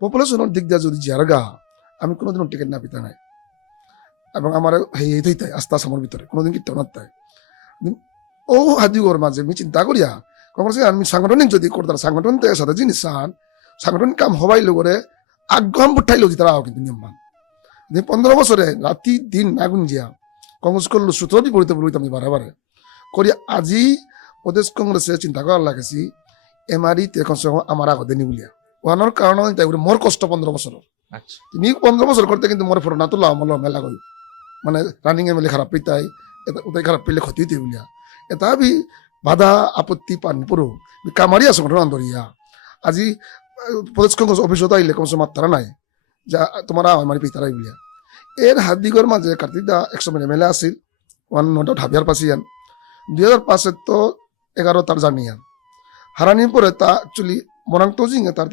পপুলেশনের দিক দিয়ে যদি জায়গা আমি কোনোদিনও টিকিট না পিতা নাই এবং আমার হেই তাই আস্তে আস্তে আমার ভিতরে কোনোদিন কিনতে না তাই ও হাদিগর মাঝে আমি চিন্তা করিয়া কংগ্রেসে আমি সাংগঠনিক যদি করতাম সাংগঠনিক সাথে জিনিস চান সাংগঠনিক কাম হবাই লোগরে আগ্রহ বুঠাইলেও তারা কিন্তু নিয়ম মান 15 বছরে রাতি দিন আগুন জিয়া কংগ্রেস করলো সূত্র বিপরীতে বলতাম বারে করি আজি প্রদেশ কংগ্রেসে চিন্তা করার লাগেছি এমআরই কমসে কম আমার আগতে নি বলিয়া ওয়ানোর কারণ তাই মোর কষ্ট 15 বছর আচ্ছা তুমি 15 বছর করতে কিন্তু মোর ফটো না তোলা আমল মেলা করি মানে রানিং এ মেলে খারাপ পেতাই ওটাই খারাপ পেলে ক্ষতি হইতে বলিয়া এটা বি বাধা আপত্তি পানি পড়ো কামারিয়া সংগঠন আন্দরিয়া আজি প্রদেশ কংগ্রেস অফিসত আইলে কমসে মাত্রা নাই যা তোমার আমার পিতারাই বলিয়া এর হাত দিগর মাঝে কার্তিক দা 100 এমএলএ আছিল ওয়ান নোট হাবিয়ার পাশিয়ান 2005 তো 11 তার জানিয়ান হারানির পরে তা অ্যাকচুয়ালি মরাং তজিং তার